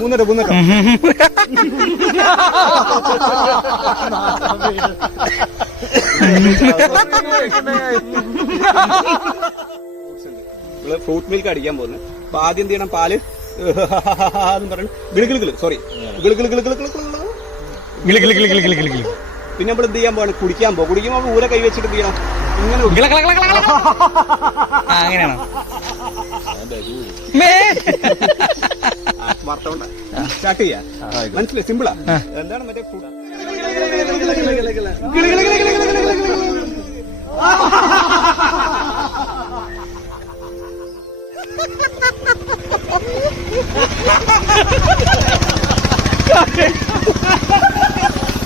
മൂന്നര fruit milk അടിക്കാൻ പോകുന്നത്. അപ്പൊ ആദ്യം എന്ത് ചെയ്യണം? പാല് എന്ന് പറഞ്ഞു പിന്നെ നമ്മൾ എന്ത് ചെയ്യാൻ പോവാണ്? കുടിക്കാൻ പോകും. കുടിക്കുമ്പോൾ ഊര കൈ വെച്ചിട്ട് എന്ത് ചെയ്യണം? ഇങ്ങനെ അങ്ങനെയാണോ? വാർത്ത സ്റ്റാർട്ട് ചെയ്യാ. മനസ്സിലായി? സിമ്പിളാ. എന്താണ് മറ്റേ